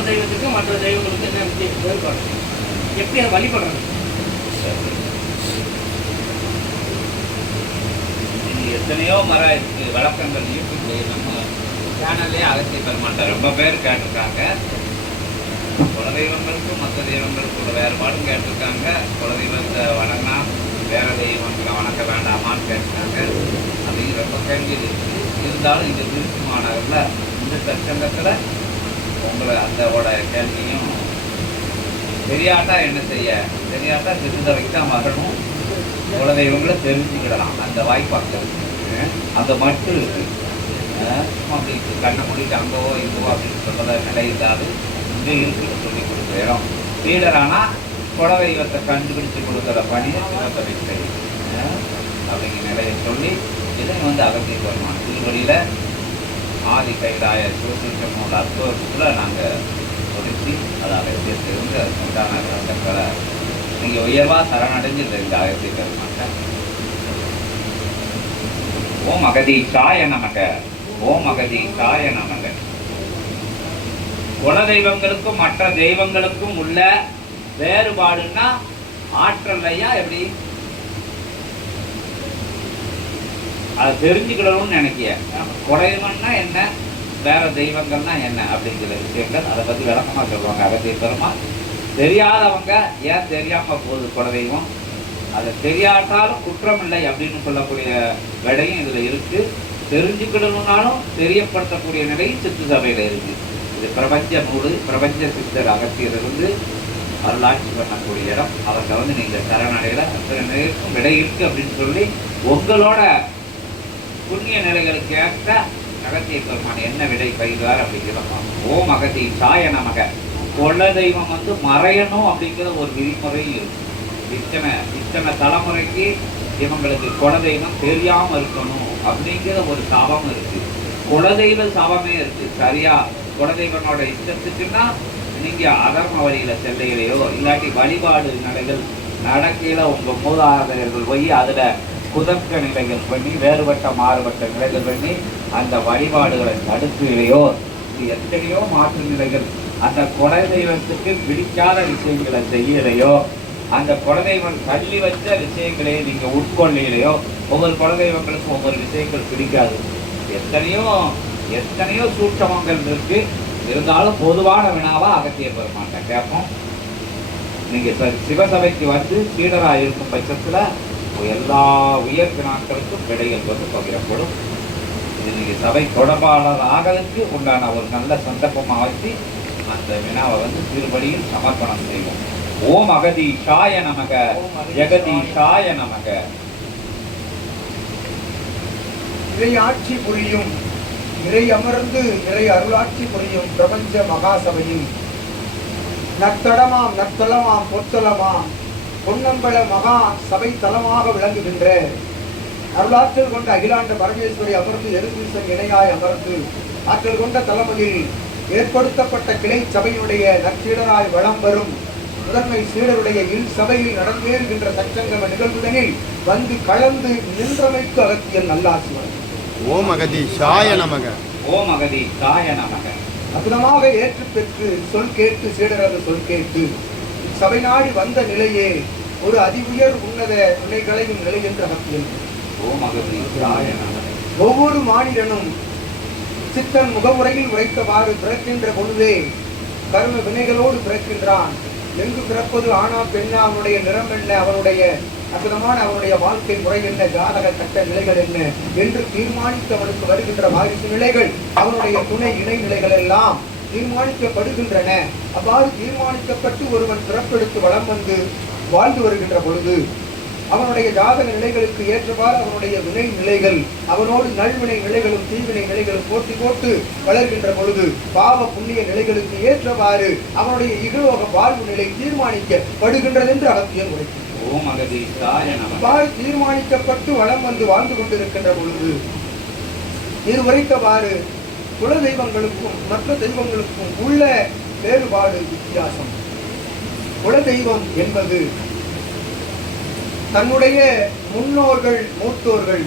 குலதெய்வத்துக்கும் மற்ற தெய்வங்களுக்கு என்ன வித்தியாசம் வேறுபாடு? எப்படி அதை வழிபடுறாங்க எத்தனையோ மரம் இருக்கு வழக்கங்கள் யூடியூப்ல நம்ம சேனல்லே அகத்திய பெருமாட்ட ரொம்ப பேர் கேட்டிருக்காங்க. குலதெய்வங்களுக்கும் மற்ற தெய்வங்களுக்கும் உள்ள வேறுபாடும் கேட்டிருக்காங்க. குலதெய்வத்தை வணங்கினா வேற தெய்வங்களை வணக்க வேண்டாமான்னு கேட்டிருக்காங்க. அப்படிங்கிற ரொம்ப கேள்வி இருக்கு இருந்தாலும் இந்த திருச்சி மாநகரில் இந்த சச்சங்கத்தில் உங்களை அந்தவோட கேள்வியும் தெரியாட்டா என்ன செய்ய? தெரியாட்டா தெரிஞ்ச தான் வரணும். குலதெய்வங்களை தெரிஞ்சுக்கிடலாம். அந்த வாய்ப்பாங்க அந்த மட்டும் இருக்கு. அப்படி கண்ணை மூடிட்டு அங்கவோ இங்கவோ அப்படின்னு சொல்றத நிலையில்லாது இங்கே இருக்குன்னு சொல்லி கொடுக்குறோம் லீடரானா குலதெய்வத்தை கண்டுபிடிச்சு கொடுக்குற பணியை சிவத்தை செய்யும் அப்படிங்கிற நிலையை சொல்லி இதை வந்து அகத்திய பெருமான் திருவடியில் ஆதி கைலாய சிவசிங்கமோட நூல் அற்புதத்தில் நாங்கள் ஒதுக்கி அதை அகத்தியத்திலிருந்து அதுக்கு உண்டான கட்டங்களை நீங்கள் உயர்வாக சரணடைஞ்சு இந்த அகத்திய பெருமாட்ட ஓம் அகதி சாய நமக ஓம் அகதி சாய நமக. குல தெய்வங்களுக்கும் மற்ற தெய்வங்களுக்கும் உள்ள வேறுபாடுன்னா ஆற்றல்லையா எப்படி? அதை தெரிஞ்சுக்கிடணும்னு நினைக்கிய. குறைவன்னா என்ன? வேற தெய்வங்கள்னா என்ன அப்படிங்கிற விஷயங்கள் அதை பற்றி விளக்கமாக சொல்லுவாங்க. அகத்திய பெருமாள் தெரியாதவங்க ஏன் தெரியாமல் போகுது குலதெய்வம் அதை தெரியாட்டாலும் குற்றம் இல்லை அப்படின்னு சொல்லக்கூடிய விடையும் இதில் இருக்குது தெரிஞ்சுக்கிடணும்னாலும் தெரியப்படுத்தக்கூடிய நிலையும் சித்து சபையில் இருக்குது இது பிரபஞ்ச மூடு பிரபஞ்ச சித்தர் அகத்தியிலிருந்து அருளாட்சி பண்ணக்கூடிய இடம். அவர்கிட்ட வந்து நீங்கள் சரணடையில. அத்தனை நிலைக்கும் விடை இருக்குது அப்படின்னு சொல்லி உங்களோட புண்ணிய நிலைகளுக்கு ஏற்ற அகத்திய பெருமான் என்ன விடை பயிர்வார் அப்படிங்கிறோம் ஓம் அகத்தி சாய நமக. கொள்ள தெய்வம் வந்து மறையணும் அப்படிங்கிற ஒரு விதிமுறை இருக்கு. இத்தனை இத்தனை தலைமுறைக்கு இவங்களுக்கு குலதெய்வம் தெரியாமல் இருக்கணும் அப்படிங்கிற ஒரு சாபம் இருக்கு. குலதெய்வ சாபமே இருக்கு. சரியா? குலதெய்வனோட இஷ்டத்துக்குன்னா நீங்க அதர்ம வழியில செல்லையிலையோ இல்லாட்டி வழிபாடு நடைகள் நடக்கையில உங்க மூதாதையர்கள் போய் அதுல குதர்க்க நிலைகள் பண்ணி வேறுபட்ட மாறுபட்ட நிலைகள் பண்ணி அந்த வழிபாடுகளை தடுக்கையிலையோ எத்தனையோ மாற்று நிலைகள். அந்த குலதெய்வத்துக்கு பிடிக்காத விஷயங்களை செய்யலையோ? அந்த குலதெய்வம் தள்ளி வச்ச விஷயங்களை நீங்க உட்கொள்ளையிலையோ ஒவ்வொரு குலதெய்வங்களுக்கும் ஒவ்வொரு விஷயங்கள் பிடிக்காது. எத்தனையோ எத்தனையோ சூட்சமங்கள் இருக்கு. இருந்தாலும் பொதுவான வினாவா அகத்திய பெருமாட்ட கேட்போம். நீங்க சிவசபைக்கு வந்து சீடராக இருக்கும் பட்சத்துல எல்லா உயர் வினாக்களுக்கும் விடைகள் வந்து பகிரப்படும். இன்னைக்கு சபை தொடர்பாளர் ஆகலுக்கு உண்டான ஒரு நல்ல சந்தர்ப்பமாக வச்சு அந்த வினாவை வந்து திருப்படியில் சமர்ப்பணம் செய்வோம். ஓம் அகதி ஷாய நமக ஜெகதீஷாய நமக. இறை ஆட்சி புரியும் இறை அமர்ந்து இறை அருளாட்சி புரியும் பிரபஞ்ச மகாசபையில். நத்தடமாம் நத்தலமாம் பொத்தலமாம் பொன்னம்பல மகா சபை தலமாக விளங்குகின்ற அருளாற்றல் கொண்ட அகிலாண்ட பரமேஸ்வரி அமர்ந்து எருதீசன் இணையாய் அமர்ந்து ஆற்றல் கொண்ட தலைமையில் ஏற்படுத்தப்பட்ட கிளை சபையினுடைய நற்சீடராய் வளம் வரும் முதன்மை சீடருடைய இல் சபையில் நடந்தேறுகின்ற சச்சங்கம நிகழ்வுடனில் வந்து கலந்து நின்றமைக்கு அகத்தியல் நல்லாசிவன். ஓம் அகதீஷாய நமக. ஓம் அகதீஷாய நமக. அற்புதமாக ஏற்று பெற்று சொல் கேட்டு சீடரது சொல் கேட்டு சபை நாடி வந்த நிலையே ஒரு அதிஉயர் உன்னத நிலைகளையும் நிலை என்று அகத்தியல் ஒவ்வொரு மானிடனும் சித்தன் முகமுறையில் உரைத்தவாறு பிறக்கின்ற பொழுதே கர்ம வினைகளோடு பிறக்கின்றான். எங்கு பிறப்பது ஆனா பெண்ணா அவனுடைய நிறம் என்ன அவனுடைய அற்புதமான அவனுடைய வாழ்க்கை முறை என்ன ஜாதக கட்ட நிலைகள் என்ன என்று தீர்மானித்து அவனுக்கு வருகின்ற வாரிசு நிலைகள் அவனுடைய துணை இணை நிலைகள் எல்லாம் தீர்மானிக்கப்படுகின்றன. அவ்வாறு தீர்மானிக்கப்பட்டு ஒருவன் பிறப்பெடுத்து வளம் வந்து வாழ்ந்து வருகின்ற பொழுது அவனுடைய ஜாதக நிலைகளுக்கு ஏற்றவாறு அவனுடைய வினை நிலைகள் அவனோடு நல்வினை நிலைகளும் தீவினை நிலைகளும் போட்டி போட்டு வளர்கின்ற பொழுது பாவ புண்ணிய நிலைகளுக்கு ஏற்றவாறு அவனுடைய இகலோக வாழ்வு நிலை தீர்மானிக்கப்படுகின்றது என்று அகதீஷாய நமக அவ்வாறு தீர்மானிக்கப்பட்டு வளம் வந்து வாழ்ந்து கொண்டிருக்கின்ற பொழுது இது உரைத்தவாறு குல தெய்வங்களுக்கும் மற்ற தெய்வங்களுக்கும் உள்ள வேறுபாடு வித்தியாசம். குல தெய்வம் என்பது தன்னுடைய முன்னோர்கள் மூத்தோர்கள்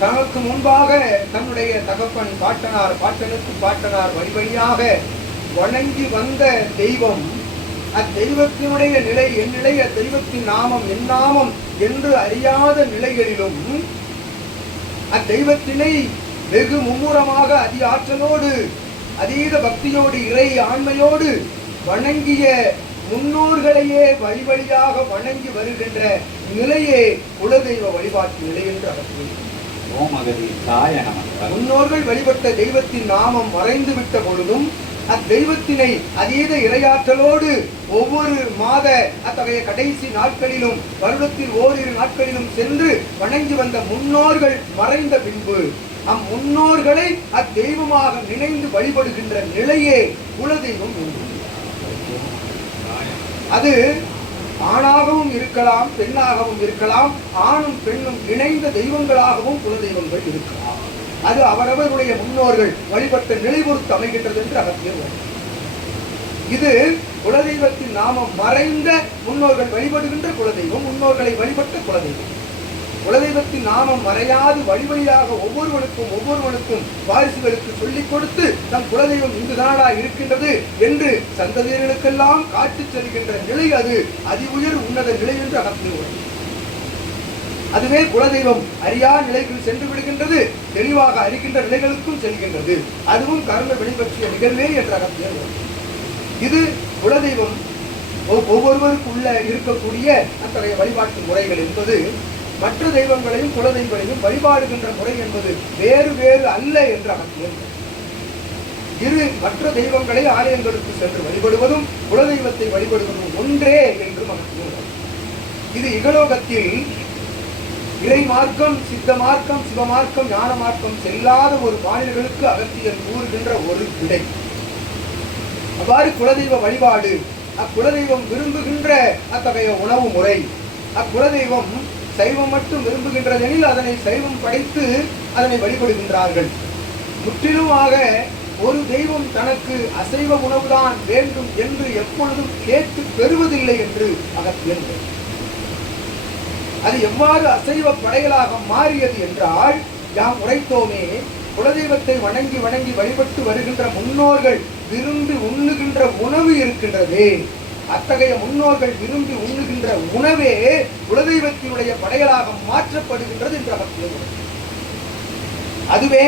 தனக்கு முன்பாக தன்னுடைய தகப்பன் பாட்டனார் பாட்டனுக்கு பாட்டனார் வழி வழியாக வணங்கி வந்த தெய்வம் அத்தெய்வத்தினுடைய நிலை என் நிலை அத்தெய்வத்தின் நாமம் என் நாமம் என்று அறியாத நிலைகளிலும் அத்தெய்வத்தினை வெகு மும்முரமாக அதி ஆற்றலோடு அதீத பக்தியோடு இறை ஆண்மையோடு வணங்கிய முன்னோர்களையே வழி வழியாக வணங்கி வருகின்ற நிலையே குலதெய்வ வழிபாட்டு நிலை என்று அவர் முன்னோர்கள் வழிபட்ட தெய்வத்தின் நாமம் மறைந்து விட்ட பொழுதும் அத்தெய்வத்தினை அதீத இரையாற்றலோடு ஒவ்வொரு மாத அத்தகைய கடைசி நாட்களிலும் வருடத்தில் ஓரிரு நாட்களிலும் சென்று வணங்கி வந்த முன்னோர்கள் மறைந்த பின்பு அம் முன்னோர்களை அத்தெய்வமாக நினைந்து வழிபடுகின்ற நிலையே குலதெய்வம் அது ஆணாகவும் இருக்கலாம் பெண்ணாகவும் இருக்கலாம் ஆணும் பெண்ணும் இணைந்த தெய்வங்களாகவும் குலதெய்வங்கள் இருக்கலாம். அது அவரவருடைய முன்னோர்கள் வழிபட்ட நிலை பொறுத்து அமைகின்றது என்று அகத்தியர் இது குலதெய்வத்தின் நாமம் மறைந்த முன்னோர்கள் வழிபடுகின்ற குலதெய்வம் முன்னோர்களை வழிபட்ட குலதெய்வம். குலதெய்வத்தின் நாமம் மறையாது வழி வழியாக ஒவ்வொருவனுக்கும் ஒவ்வொருவனுக்கும் வாரிசுகளுக்கு சொல்லிக் கொடுத்து தம் குலதெய்வம் இங்குதானா இருக்கின்றது என்று சந்ததியர்களுக்கெல்லாம் காட்டிச் செல்கின்ற நிலை அது. அதி உயர் உன்னத நிலை என்று அகத்தியர் அதுவே குலதெய்வம் அறியா நிலைக்கு சென்று விடுகின்றது தெளிவாக அறிகின்ற நிலைகளுக்கும் செல்கின்றது. அதுவும் கர்ம வெளிப்பற்றிய நிகழ்வே என்ற அகத்தியர். இது குலதெய்வம் ஒவ்- ஒவ்வொருவருக்குள்ள இருக்கக்கூடிய அத்தகைய வழிபாட்டு முறைகள் என்பது மற்ற தெய்வங்களையும் குலதெய்வங்களையும் வழிபாடுகின்ற முறை என்பது வேறு வேறு அல்ல என்ற அகத்தியர் இரு மற்ற தெய்வங்களை ஆலயங்களுக்கு சென்று வழிபடுவதும் குலதெய்வத்தை வழிபடுவதும் ஒன்றே என்று அகத்தியர் இது இகலோகத்தில் இறை மார்க்கம் சித்த மார்க்கம் சிவமார்க்கம் ஞான மார்க்கம் செல்லாத ஒரு மாநிலங்களுக்கு அகத்தியர் கூறுகின்ற ஒரு விடை. அவ்வாறு குலதெய்வ வழிபாடு அக்குலதெய்வம் விரும்புகின்ற அத்தகைய உணவு முறை அக்குலதெய்வம் சைவம் மட்டும் விரும்புகின்றதெனில் அதனை சைவம் படைத்து அதனை வழிபடுகின்றார்கள். முற்றிலுமாக ஒரு தெய்வம் தனக்கு அசைவ உணவுதான் வேண்டும் என்று எப்பொழுதும் கேட்டு பெறுவதில்லை என்று அகத்தியர் அது எவ்வாறு அசைவ படைகளாக மாறியது என்றால் யாம் உரைத்தோமே குலதெய்வத்தை வணங்கி வணங்கி வழிபட்டு வருகின்ற முன்னோர்கள் விரும்பி உண்ணுகின்ற உணவு இருக்கின்றதே. அத்தகைய முன்னோர்கள் விரும்பி உண்ணுகின்ற உணவே குலதெய்வத்தினுடைய படைகளாக மாற்றப்படுகின்றது என்று அவர் அதுவே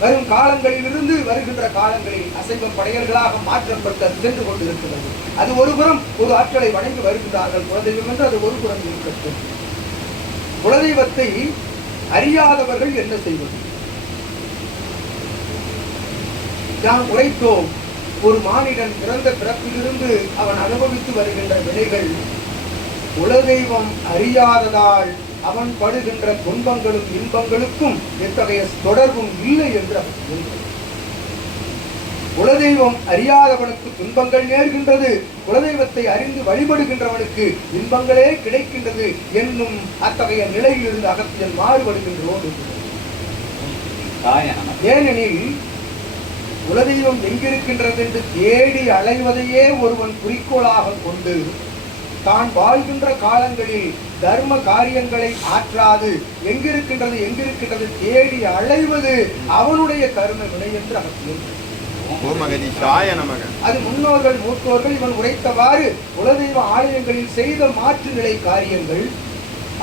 வரும் காலங்களிலிருந்து வருகின்ற காலங்களில் அசைவ படையல்களாக மாற்றப்பட்ட சென்று கொண்டிருக்கிறது. அது ஒருபுறம் ஒரு ஆற்றலை வணங்கி வருகின்றார்கள் குலதெய்வம் என்று அது ஒரு புறம் இருக்கட்டும் குலதெய்வத்தை அறியாதவர்கள் என்ன செய்வது? நாம் உரைத்தோம் ஒரு மானிடன் பிறந்த பிறப்பிலிருந்து அவன் அனுபவித்து வருகின்ற வினைகள் குலதெய்வம் அறியாததால் அவன் படுகின்ற துன்பங்களும் இன்பங்களுக்கும் எத்தகைய தொடர்பும் இல்லை என்று அவன். குலதெய்வம் அறியாதவனுக்கு துன்பங்கள் நேர்கின்றது குலதெய்வத்தை அறிந்து வழிபடுகின்றவனுக்கு இன்பங்களே கிடைக்கின்றது என்னும் அத்தகைய நிலையிலிருந்து அகத்தியல் நமக ஏனெனில் குலதெய்வம் எங்கிருக்கின்றது என்று தேடி அலைவதையே ஒருவன் குறிக்கோளாக கொண்டு தான் வாழ்கின்ற காலங்களில் தர்ம காரியங்களை ஆற்றாது. எங்கிருக்கின்றது எங்கிருக்கின்றது தேடி அலைவது அவனுடைய கரும வினை என்று அவசியம் அது முன்னோர்கள் மூத்தோர்கள் இவன் உரைத்தவாறு குலதெய்வ ஆலயங்களில் செய்த மாற்று நிலை காரியங்கள்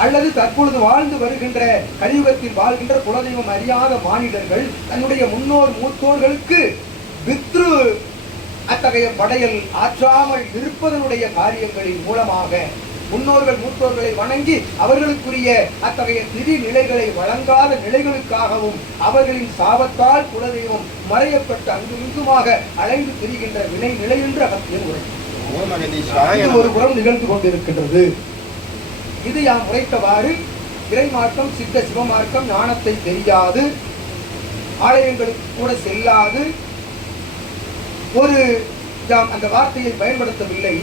அல்லது தற்பொழுது வாழ்ந்து வருகின்ற கலியுகத்தில் வாழ்கின்ற குலதெய்வம் அறியாத மானிடர்கள் தன்னுடைய முன்னோர் மூத்தோர்களுக்கு வித்ரு அத்தகைய படையல் ஆற்றாமல் இருப்பதனுடைய காரியங்களின் மூலமாக முன்னோர்கள் மூத்தோர்களை வணங்கி அவர்களுக்குரிய அத்தகைய திதி நிலைகளை வழங்காத நிலைகளுக்காகவும் அவர்களின் சாபத்தால் குலதெய்வம் மறையப்பட்டு அங்கு இங்குமாக அலைந்து திரிகின்ற வினை நிலை என்று உரை இது ஒரு புறம் நிகழ்ந்து கொண்டிருக்கின்றது. இது யாம் உரைத்தவாறு இறைமார்க்கம் சித்த சிவமார்க்கம் ஞானத்தை தெரியாது. ஆலயங்களுக்கு கூட செல்லாது. ஒரு யாம் அந்த வார்த்தையை பயன்படுத்தவில்லை.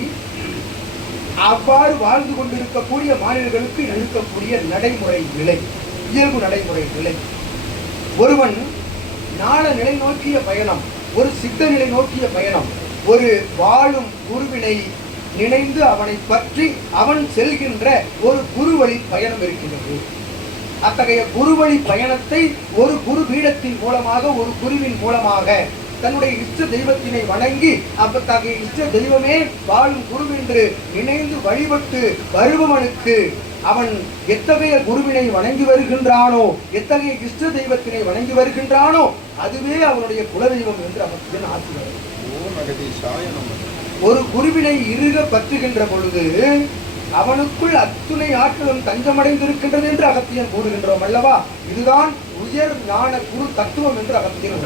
அவ்வாறு வாழ்ந்து கொண்டிருக்கக்கூடிய மாநிலங்களுக்கு இருக்கக்கூடிய நடைமுறை நிலை இயல்பு நடைமுறை நிலை. ஒருவன் நாள நிலை நோக்கிய பயணம் ஒரு சித்த நிலை நோக்கிய பயணம் ஒரு வாழும் குருவினை நினைந்து அவனை பற்றி அவன் செல்கின்ற ஒரு குருவழி பயணம் இருக்கின்றது. அத்தகைய குருவழி பயணத்தை ஒரு குரு பீடத்தின் மூலமாக ஒரு குருவின் மூலமாக தன்னுடைய இஷ்ட தெய்வத்தினை வணங்கி அத்தகைய இஷ்ட தெய்வமே வாழும் குருவென்று நினைந்து வழிபட்டு வருபவனுக்கு அவன் எத்தகைய குருவினை வணங்கி வருகின்றானோ எத்தகைய இஷ்ட தெய்வத்தினை வணங்கி வருகின்றானோ அதுவே அவனுடைய குலதெய்வம் என்று அவற்றின் ஆசிரியர் ஒரு குருவினை இறுக பற்றுகின்ற பொழுது அவனுக்குள் அத்துணை ஆற்றலும் தஞ்சமடைந்திருக்கின்றது என்று அகத்தியன் கூறுகின்றோம் அல்லவா? இதுதான் உயர் ஞான குரு தத்துவம் என்று அகத்தியன்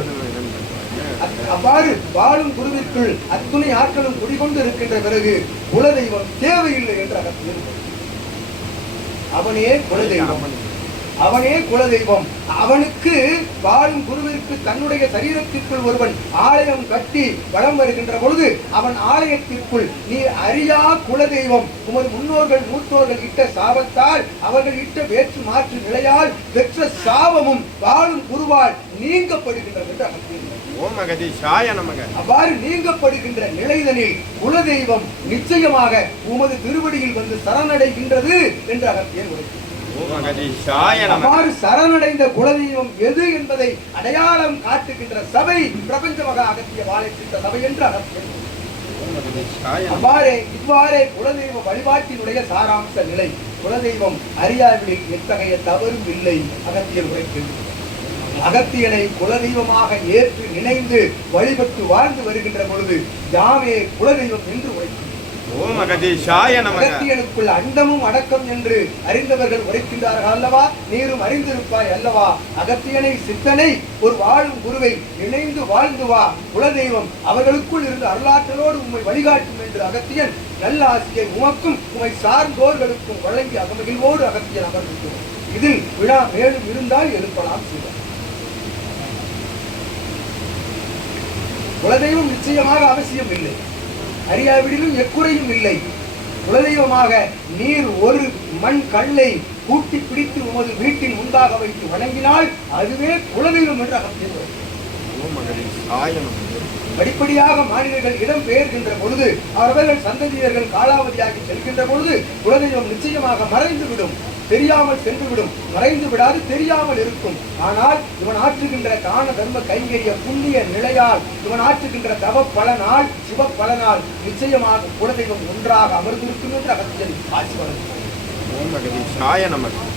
அவ்வாறு வாழும் குருவிற்குள் அத்துணை ஆற்றலும் குடிகொண்டு இருக்கின்ற பிறகு குலதெய்வம் தேவையில்லை என்று அகத்தியன் அவனே குலதெய்வம். அவனே குலதெய்வம். அவனுக்கு வாழும் குருவிற்கு தன்னுடைய சரீரத்திற்குள் ஒருவன் ஆலயம் கட்டி வலம் வருகின்ற பொழுது அவன் ஆலயத்திற்குள் நீ அறியா குலதெய்வம். உமது முன்னோர்கள் மூத்தோர்கள் இட்ட சாபத்தால் அவர்கள் இட்ட வேற்று மாற்று நிலையால் பெற்ற சாபமும் வாழும் குருவால் நீங்கப்படுகின்றது என்று நமக. அவ்வாறு நீங்கப்படுகின்ற நிலைதனில் குலதெய்வம் நிச்சயமாக உமது திருவடியில் வந்து சரணடைகின்றது என்று அகத்தியன் உரைக்கிறார். அவ்வாறு சரணடைந்த குலதெய்வம் எது என்பதை அடையாளம் காட்டுகின்ற சபை பிரபஞ்ச மகா அகத்திய வாழைத்திட்ட சபை என்று அவ்வாறே இவ்வாறே குலதெய்வ வழிபாட்டினுடைய சாராம்ச நிலை. குலதெய்வம் அறியாவிடில் எத்தகைய தவறும் இல்லை அகத்தியர் உரைக்கின்றார் அகத்தியனை குலதெய்வமாக ஏற்று நினைந்து வழிபட்டு வாழ்ந்து வருகின்ற பொழுது யாவே குலதெய்வம் என்று உரைக்கின்றனர் ஓம் அகதீஷாய நமக. அகத்தியனுக்குள் அண்டமும் அடக்கம் என்று அறிந்தவர்கள் உரைக்கின்றார்கள் அல்லவா? நீரும் அறிந்திருப்பாய் அல்லவா? அகத்தியனை சித்தனை ஒரு வாழும் குருவை இணைந்து வாழ்ந்து வா. குலதெய்வம் அவர்களுக்குள் இருந்து அருளாற்றலோடு உம்மை வழிகாட்டும் என்று அகத்தியன் நல்ல ஆசியை உமக்கும் உம்மை சார்ந்தோர்களுக்கும் வழங்கி அகமகிழ்வோடு அகத்தியன் அமர்ந்திருக்கிறோம் இதில் விழா மேலும் இருந்தால் எழுப்பலாம் சிவன். குலதெய்வம் நிச்சயமாக அவசியம் இல்லை அறியாவிடிலும் எக்குறையும் இல்லை. குலதெய்வமாக நீர் ஒரு மண் கல்லை கூட்டி பிடித்து உமது வீட்டின் முன்பாக வைத்து வணங்கினால் அதுவே குலதெய்வம் என்று அகத்தியது படிப்படியாக மாநிலங்கள் இடம் பெயர்கின்ற பொழுது அவர்கள் சந்ததியர்கள் காலாவதியாகி செல்கின்ற பொழுது குலதெய்வம் நிச்சயமாக மறைந்து விடும் தெரியாமல் சென்று விடும் மறைந்து விடாது தெரியாமல் இருக்கும். ஆனால் இவன் ஆற்றுகின்ற தான தர்ம கைங்கரிய புண்ணிய நிலையால் இவன் ஆற்றுகின்ற தவ பலனால் சிவ பலனால் நிச்சயமாக குலதெய்வம் ஒன்றாக அமர்ந்திருக்கும் என்று அகத்தியன் ஆசி வழங்குகிறார் நமக்கு